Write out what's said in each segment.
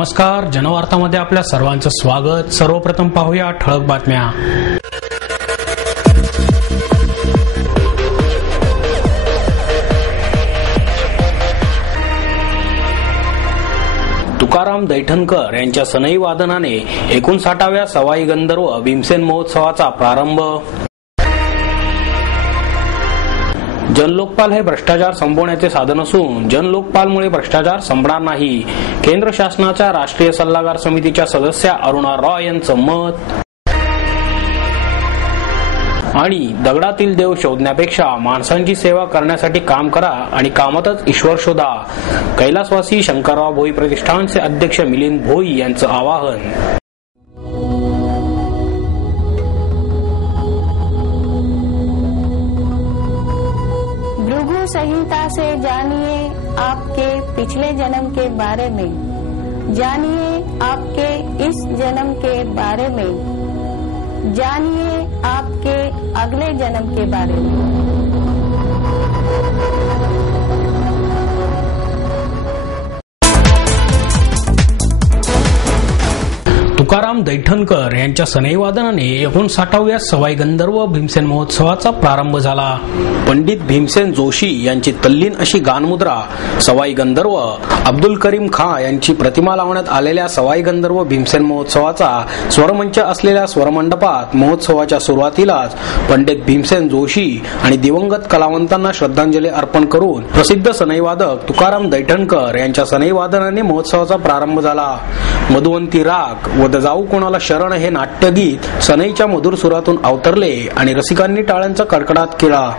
नमस्कार, जनवार्तामध्ये आपल्या सर्वांचं स्वागत। सर्वप्रथम पाहूया ठळक बातम्या। तुकाराम दैठणकर यांच्या सनई वादनाने 59व्या सवाई गंधर्व भीमसेन महोत्सवाचा प्रारंभ। जनलोकपाल हे भ्रष्टाचार संपवण्याचे साधन असून जनलोकपालमुळे भ्रष्टाचार संपणार नाही, केंद्र शासनाच्या राष्ट्रीय सल्लागार समितीच्या सदस्या अरुणा रॉय यांचं मत। आणि दगडातील देव शोधण्यापेक्षा माणसांची सेवा करण्यासाठी काम करा आणि कामातच ईश्वर शोधा, कैलासवासी शंकरराव भोई प्रतिष्ठानचे अध्यक्ष मिलिंद भोई यांचं आवाहन। भृगु संहिता से जानिए आपके पिछले जन्म के बारे में, जानिए आपके इस जन्म के बारे में, जानिए आपके अगले जन्म के बारे में। तुकाराम दैठणकर यांच्या सनई वादनाने 59व्या सवाई गंधर्व भीमसेन महोत्सवाचा प्रारंभ झाला। पंडित भीमसेन जोशी यांची तल्लीन अशी गानमुद्रा, सवाई गंधर्व अब्दुल करीम खां यांची प्रतिमा लावण्यात आलेल्या सवाई गंधर्व भीमसेन महोत्सवाचा स्वरमंच असलेल्या स्वरमंडपात महोत्सवाच्या सुरुवातीलाच पंडित भीमसेन जोशी आणि दिवंगत कलावंतांना श्रद्धांजली अर्पण करून प्रसिद्ध सनईवादक तुकाराम दैठणकर यांच्या सनई वादनाने महोत्सवाचा प्रारंभ झाला। मधुवंती राग व जाऊ कोणाला शरण हे नाट्यगीत सनईच्या मधुर सुरातून अवतरले आणि रसिकांनी टाळ्यांचा कडकडाट केला।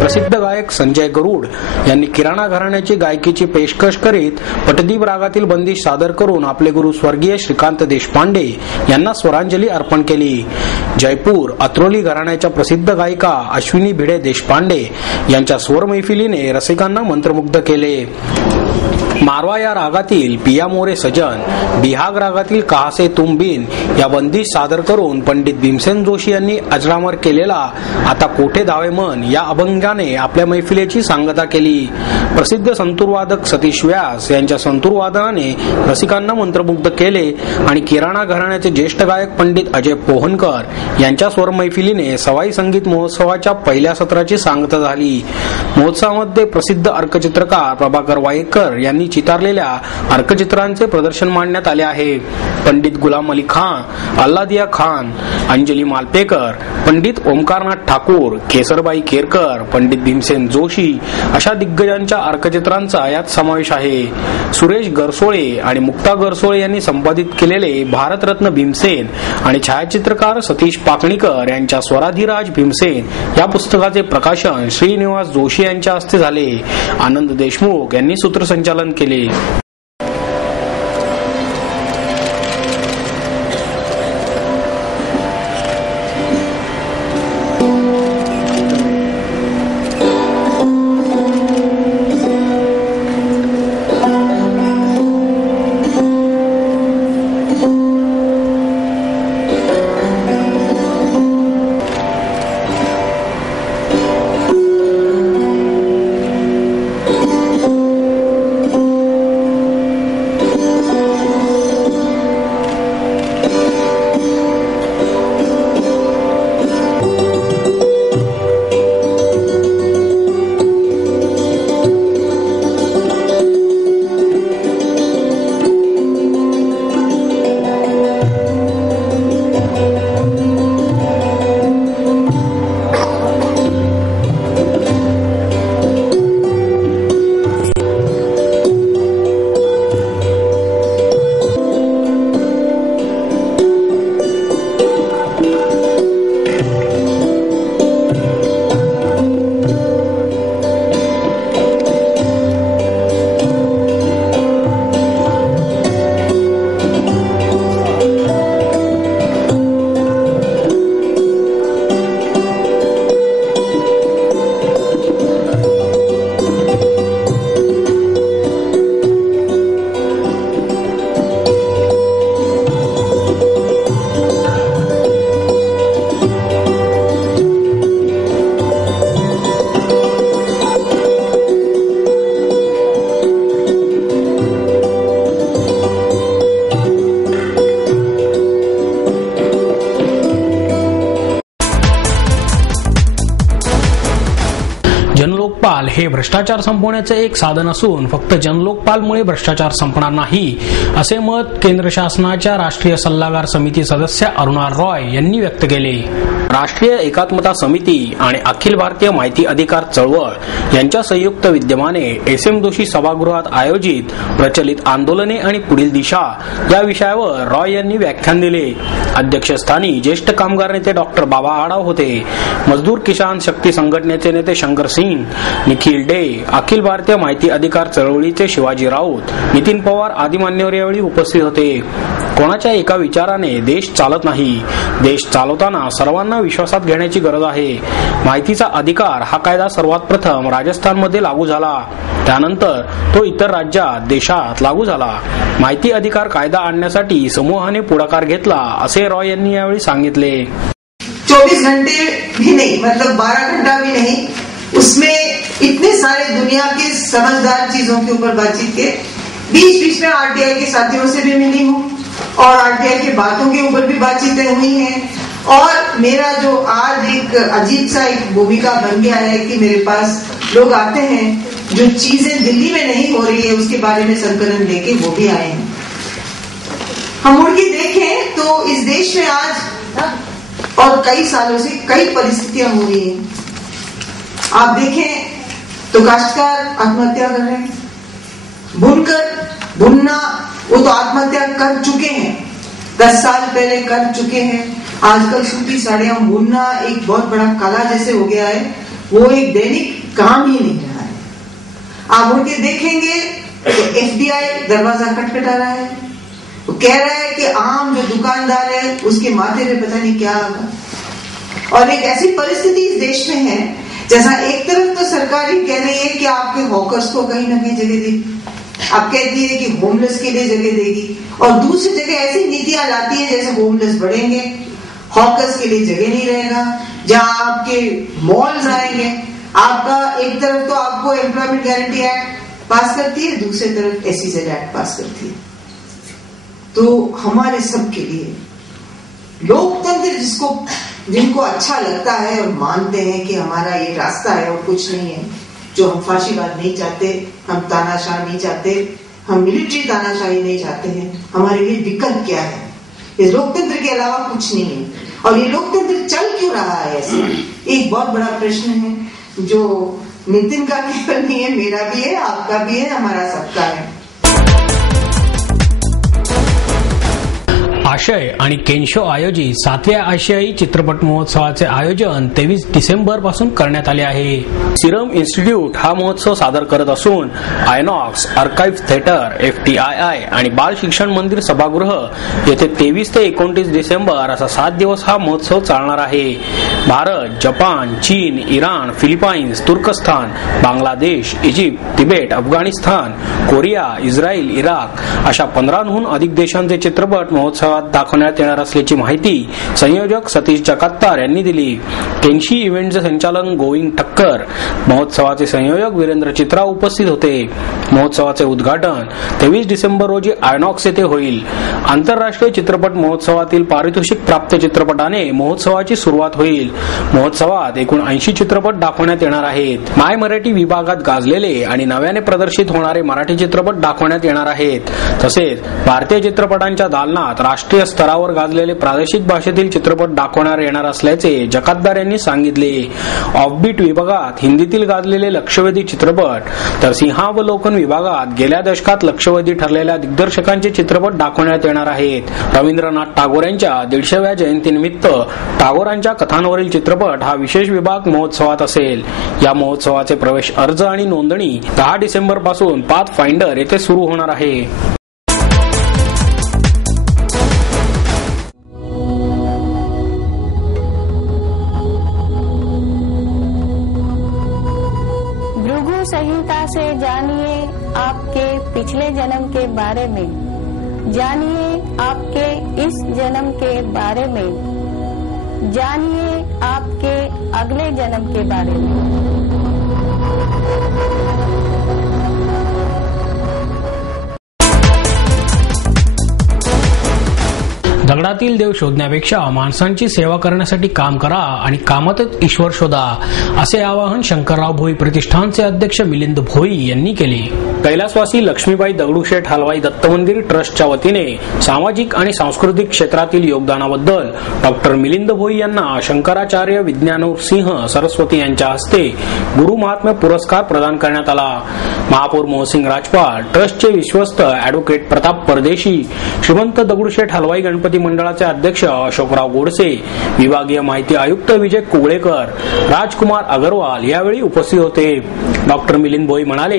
प्रसिद्ध गायक संजय गरुड यांनी किराणा घराण्याची गायकीची पेशकश करीत पटदीप रागातील बंदिश सादर करून आपले गुरु स्वर्गीय श्रीकांत देशपांडे यांना स्वरांजली अर्पण केली। जयपूर अत्रोली घराण्याच्या प्रसिद्ध गायिका अश्विनी भिडे देशपांडे यांच्या स्वर मैफिलीने रसिकांना मंत्रमुग्ध केले। मारवा या रागातील पिया मोरे सजन, बिहाग रागातील कहा से तुम बिन या बंदिश सादर करून पंडित भीमसेन जोशी यांनी अजरामर केलेला आता कोठे धावे मन या अभंगाने आपल्या मैफिलीची सांगता केली। प्रसिद्ध संतूरवादक सतीश व्यास यांच्या संतूर वादनाने रसिकांना मंत्रमुग्ध केले आणि किराणा घराण्याचे ज्येष्ठ गायक पंडित अजय पोहनकर यांच्या स्वर मैफिलीने सवाई संगीत महोत्सवाच्या पहिल्या सत्राची सांगता झाली। महोत्सवामध्ये प्रसिद्ध अर्कचित्रकार प्रभाकर वायकर यांनी चितारलेल्या अर्कचित्रांचे प्रदर्शन मांडण्यात आले आहे. पंडित गुलाम अली खान, अल्लादिया खान, अंजली मालपेकर, पंडित ओमकारनाथ ठाकूर, केसरबाई केरकर, पंडित भीमसेन जोशी अशा दिग्गजांच्या अर्कचित्रांचा यात समावेश आहे. सुरेश गरसोळे आणि मुक्ता गरसोळे यांनी संपादित केलेले भारतरत्न भीमसेन आणि छायाचित्रकार सतीश पाकणीकर यांच्या स्वराधिराज भीमसेन या पुस्तकाचे प्रकाशन श्रीनिवास जोशी यांच्या हस्ते झाले. आनंद देशमुख यांनी सूत्रसंचालन केले. जनलोकपाल हे भ्रष्टाचार संपवण्याचे एक साधन असून फक्त जनलोकपालमुळे भ्रष्टाचार संपणार नाही असे मत केंद्र शासनाच्या राष्ट्रीय सल्लागार समिती सदस्य अरुणा रॉय यांनी व्यक्त केले. राष्ट्रीय एकात्मता समिती आणि अखिल भारतीय माहिती अधिकार चळवळ यांच्या संयुक्त विद्यमाने SM जोशी सभागृहात आयोजित प्रचलित आंदोलने आणि पुढील दिशा या विषयावर रॉय यांनी व्याख्यान दिले. अध्यक्षस्थानी ज्येष्ठ कामगार नेते डॉक्टर बाबा आढाव होते. मजदूर किसान शक्ती संघटनेचे नेते शंकर सिंग, निखिल डे, अखिल भारतीय माहिती अधिकार चळवळीचे शिवाजी राऊत, नितीन पवार आदी मान्यवर यावेळी उपस्थित होते. कोणाच्या एका विचाराने देश चालत नाही. देश चालवताना सर्वांना विश्वासात घेण्याची गरज आहे. माहितीचा अधिकार हा कायदा सर्वात प्रथम राजस्थानमध्ये लागू झाला. त्यानंतर तो इतर राज्यात देशात लागू झाला. माहिती अधिकार कायदा आणण्यासाठी समूहाने पुढाकार घेतला असे रॉय यांनी यावेळी सांगितले. 24 घंटे भी नहीं, मतलब 12 घंटा भी नहीं, उसमें इतने सारे दुनिया के समझदार चीजों के ऊपर बातचीत के बीच बीच में RTI के साथियों से भी मिली हूँ और RTI की बातों के ऊपर भी बातचीतें हुई हैं. और मेरा जो आज एक अजीब सा एक भूमिका बन गया है कि मेरे पास लोग आते हैं जो चीजें दिल्ली में नहीं हो रही है उसके बारे में संकलन लेके वो भी आए हैं. हम मुड़ के देखें तो इस देश में आज और कई सालों से कई परिस्थितियां हो रही हैं. आप देखें तो काश्तकार आत्महत्या कर रहे हैं, बुनकर बुनना वो तो आत्महत्या कर चुके हैं, 10 साल पहले कर चुके हैं. आजकल सूती साड़ियां बुनना एक बहुत बड़ा कला जैसे हो गया है, वो एक दैनिक काम ही नहीं रहा है. आप उनके देखेंगे तो FBI दरवाजा खटखटा रहा है, वो कह रहा है कि आम जो दुकानदार है उसके माथे पे पता नहीं क्या होगा. और एक ऐसी परिस्थिति इस देश में है जैसा एक तरफ तो सरकार ही कह रही है कि आपके हॉकर्स को कहीं ना कहीं जगह देगी, आप कहती है कि होमलेस के लिए जगह देगी, और दूसरी जगह ऐसी नीतियां लाती है जैसे होमलेस बढ़ेंगे, हॉकर्स के लिए जगह नहीं रहेगा, जहां आपके मॉल्स आएंगे. आपका एक तरफ तो आपको एम्प्लॉयमेंट गारंटी एक्ट पास करती है, दूसरी तरफ SEZ एक्ट पास करती है. तो हमारे सबके लिए लोकतंत्र जिनको अच्छा लगता है और मानते हैं कि हमारा ये रास्ता है और कुछ नहीं है, जो हम फाशीवाद नहीं चाहते, हम तानाशाह नहीं चाहते, हम मिलिट्री तानाशाही नहीं चाहते हैं, हमारे लिए विकल्प क्या है? इस लोकतंत्र के अलावा कुछ नहीं है। और ये लोकतंत्र चल क्यों रहा है ऐसे? एक बहुत बड़ा प्रश्न है जो नितिन का केवल नहीं है, मेरा भी है, आपका भी है, हमारा सबका है। आशय आणि केनशो आयोजित 7व्या आशियाई चित्रपट महोत्सवाचे आयोजन 23 डिसेंबर पासून करण्यात आले आहे। सिरम इन्स्टिट्यूट हा महोत्सव सादर करत असून आयनॉक्स, आर्काइव्ह थिएटर, FTII आणि बाल शिक्षण मंदिर सभागृह येथे 23 ते 29 डिसेंबर असा 7 दिवस हा महोत्सव चालणार आहे। भारत, जपान, चीन, इराण, फिलिपाईन्स, तुर्कस्तान, Bangladesh, Egypt, Tibet, Afghanistan, Korea, Israel, Iraq अशा 15हून अधिक देशांचे चित्रपट महोत्सवात दाखवण्यात येणार असल्याची माहिती संयोजक सतीश जकात्तार यांनी दिली। केन्शी इव्हेंटचे संचालक गोविंद ठक्कर, महोत्सवाचे संयोजक वीरेंद्र चित्रा उपस्थित होते। महोत्सवाचे उद्घाटन 23 डिसेंबर रोजी आयनॉक्स येथे होईल। आंतरराष्ट्रीय चित्रपट महोत्सवातील पारितोषिक प्राप्त चित्रपटाने महोत्सवाची सुरुवात होईल। महोत्सवात एकूण 80 चित्रपट दाखवण्यात येणार आहेत। माय मराठी विभागात गाजलेले आणि नव्याने प्रदर्शित होणारे मराठी चित्रपट दाखवण्यात येणार आहेत। तसेच भारतीय चित्रपटांच्या दालनात राष्ट्रीय स्तरावर गाजलेले प्रादेशिक भाषेतील चित्रपट दाखवण्यात येणार असल्याचे जकातदार यांनी सांगितले। ऑफबीट विभागात हिंदीतील गाजलेले लक्षवेधी चित्रपट तर सिंहावलोकन विभागात गेल्या दशकात लक्षवेधी ठरलेल्या दिग्दर्शकांचे चित्रपट दाखवण्यात येणार आहेत। रवींद्रनाथ टागोर यांच्या 150व्या जयंतीनिमित्त टागोरांच्या कथांवरील चित्रपट हा विशेष विभाग महोत्सवात असेल। या महोत्सवाचे प्रवेश अर्ज आणि नोंदणी 10 डिसेंबर पासून पाथ फाइंडर येथे सुरू होणार आहे। संहिता से जानिए आपके पिछले जन्म के बारे में, जानिए आपके इस जन्म के बारे में, जानिए आपके अगले जन्म के बारे में। दगडातील देव शोधण्यापेक्षा माणसांची सेवा करण्यासाठी काम करा आणि कामातच ईश्वर शोधा, असे आवाहन शंकरराव भोई प्रतिष्ठानचे अध्यक्ष मिलिंद भोई यांनी केले। कैलासवासी लक्ष्मीबाई दगडूशेठ हलवाई दत्त मंदिर ट्रस्टच्या वतीने सामाजिक आणि सांस्कृतिक क्षेत्रातील योगदानाबद्दल डॉक्टर मिलिंद भोई यांना शंकराचार्य विज्ञानसिंह सरस्वती यांच्या हस्ते गुरु महात्म्य पुरस्कार प्रदान करण्यात आला। महापौर मोहसिंग राजपाल, ट्रस्टचे विश्वस्त ॲडव्होकेट प्रताप परदेशी, श्रीमंत दगडूशेठ हलवाई गणपती मंडळाचे अध्यक्ष अशोकराव गोडसे, विभागीय माहिती आयुक्त विजय कुगळेकर, राजकुमार अगरवाल यावेळी उपस्थित होते। डॉक्टर मिलिंद भोई म्हणाले,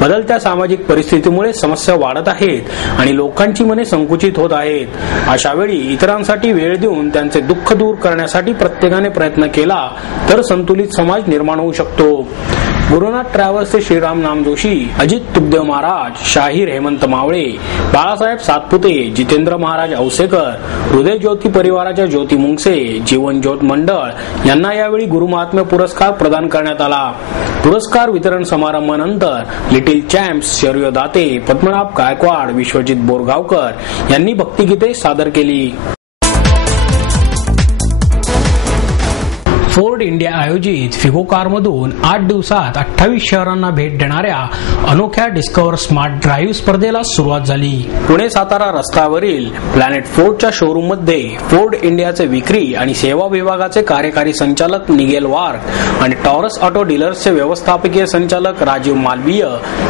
बदलत्या सामाजिक परिस्थितीमुळे समस्या वाढत आहेत आणि लोकांची मने संकुचित होत आहेत। अशा वेळी इतरांसाठी वेळ देऊन त्यांचे दुःख दूर करण्यासाठी प्रत्येकाने प्रयत्न केला तर संतुलित समाज निर्माण होऊ शकतो। गुरुनाथ ट्रॅव्हल्सचे श्रीराम नाम जोशी, अजित तुगदेव महाराज, शाहीर हेमंत मावळे, बाळासाहेब सातपुते, जितेंद्र महाराज औसेकर, हृदय ज्योती परिवाराच्या ज्योती मुंगसे, जीवन ज्योत मंडळ यांना यावेळी गुरुमहात्म्य पुरस्कार प्रदान करण्यात आला। पुरस्कार वितरण समारंभानंतर लिटिल चॅम्प्स, शौर्य दाते, पद्मनाभ गायकवाड, विश्वजित बोरगावकर यांनी भक्तिगीते सादर केली। फोर्ड इंडिया आयोजित फिगो कारमधून 8 दिवसात 28 शहरांना भेट देणाऱ्या अनोख्या डिस्कवर स्मार्ट ड्राईव्ह स्पर्धेला सुरुवात झाली। पुणे सातारा रस्त्यावरील प्लॅनेट फोर्डच्या शोरूम मध्ये फोर्ड इंडियाचे विक्री आणि सेवा विभागाचे कार्यकारी संचालक निगेल वार्क आणि टॉरस ऑटो डीलर्सचे व्यवस्थापकीय संचालक राजीव मालवीय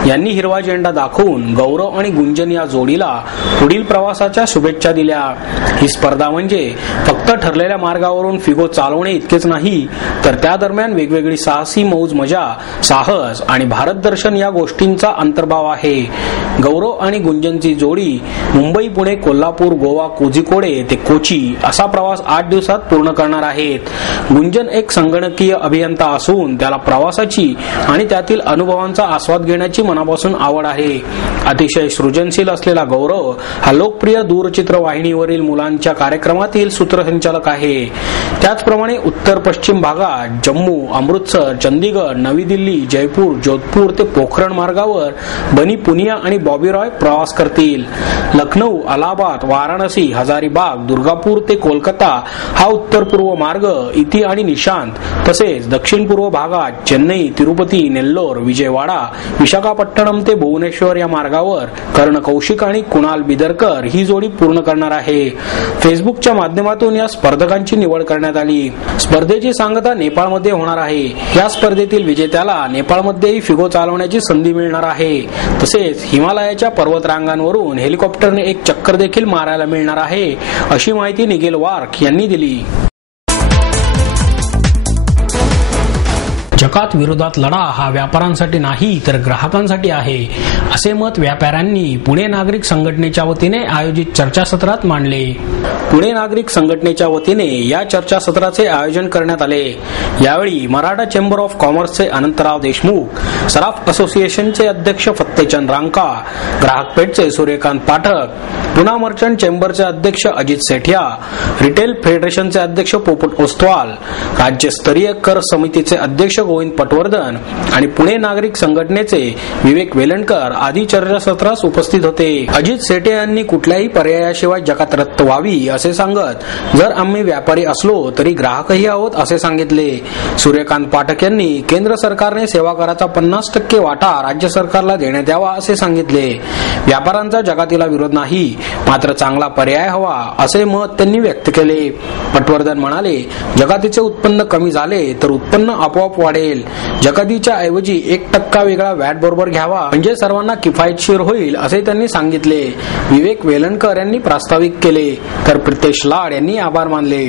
यांनी हिरवा झेंडा दाखवून गौरव आणि गुंजन या जोडीला पुढील प्रवासाच्या शुभेच्छा दिल्या। ही स्पर्धा म्हणजे फक्त ठरलेल्या मार्गावरून फिगो चालवणे इतकेच नाही, तर त्या दरम्यान वेगवेगळी साहसी मौज मजा, साहस आणि भारत दर्शन या गोष्टींचा अंतर्भाव आहे। गौरव आणि गुंजनची जोडी मुंबई, पुणे, कोल्हापूर, गोवा, कोझिकोडे ते कोची असा प्रवास 8 दिवसात पूर्ण करणार आहेत। गुंजन एक संगणकीय अभियंता असून त्याला प्रवासाची आणि त्यातील अनुभवांचा आस्वाद घेण्याची मनापासून आवड आहे। अतिशय सृजनशील असलेला गौरव हा लोकप्रिय दूरचित्रवाहिनीवरील मुलांच्या कार्यक्रमातील सूत्रसंचालक आहे। त्याचप्रमाणे उत्तर पश्चिम पश्चिम भागात जम्मू, अमृतसर, चंदीगड, नवी दिल्ली, जयपूर, जोधपूर ते पोखरण मार्गावर बनी पुनिया आणि बॉबी रॉय प्रवास करतील. लखनौ, अलाहाबाद, वाराणसी, हजारीबाग, दुर्गापूर ते कोलकाता हा उत्तर पूर्व मार्ग इति आणि निशांत, तसेच दक्षिण पूर्व भागात चेन्नई, तिरुपती, नेल्लोर, विजयवाडा, विशाखापट्टणम ते भुवनेश्वर या मार्गावर कर्ण कौशिक आणि कुणाल बिदरकर ही जोडी पूर्ण करणार आहे. फेसबुकच्या माध्यमातून या स्पर्धकांची निवड करण्यात आली. स्पर्धेची सांगता नेपाळमध्ये होणार आहे. या स्पर्धेतील विजेत्याला नेपाळमध्येही फिगो चालवण्याची संधी मिळणार आहे. तसेच हिमालयाच्या पर्वतरांगांवरून हेलिकॉप्टरने एक चक्कर देखील मारायला मिळणार आहे, अशी माहिती निगेल वार्क यांनी दिली. जकात विरोधात लढा हा व्यापाऱ्यांसाठी नाही तर ग्राहकांसाठी आहे, असे मत व्यापाऱ्यांनी पुणे नागरिक संघटनेच्या वतीने आयोजित चर्चासत्रात मांडले. पुणे नागरिक संघटनेच्या वतीने या चर्चासत्राचे आयोजन करण्यात आले. यावेळी मराठा चेंबर ऑफ कॉमर्सचे अनंतराव देशमुख, सराफ असोसिएशनचे अध्यक्ष फत्तेचंद रांका, ग्राहक पेठचे सूर्यकांत पाठक, पुणा मर्चंट चेंबरचे अध्यक्ष अजित सेठिया, रिटेल फेडरेशनचे अध्यक्ष पोपट ओस्तवाल, राज्यस्तरीय कर समितीचे अध्यक्ष गोविंद पटवर्धन आणि पुणे नागरिक संघटनेचे विवेक वेलणकर आदी चर्चासत्रास उपस्थित होते. अजित सेठे यांनी कुठल्याही पर्यायाशिवाय जकात रद्द व्हावी असे सांगत जर आम्ही व्यापारी असलो तरी ग्राहकही आहोत असे सांगितले. सूर्यकांत पाठक यांनी केंद्र सरकारने सेवा कराचा 50% वाटा राज्य सरकारला देण्यात यावा असे सांगितले. व्यापाऱ्यांचा जकातीला विरोध नाही, मात्र चांगला पर्याय हवा असे मत त्यांनी व्यक्त केले. पटवर्धन म्हणाले, जकातीचे उत्पन्न कमी झाले तर उत्पन्न आपोआप वाढेल. जकातीच्या ऐवजी 1% वेगळा व्हॅट बरोबर घ्यावा म्हणजे सर्वांना किफायतशीर होईल असे त्यांनी सांगितले. विवेक वेलणकर यांनी प्रास्ताविक केले तर प्रितेश लाड यांनी आभार मानले.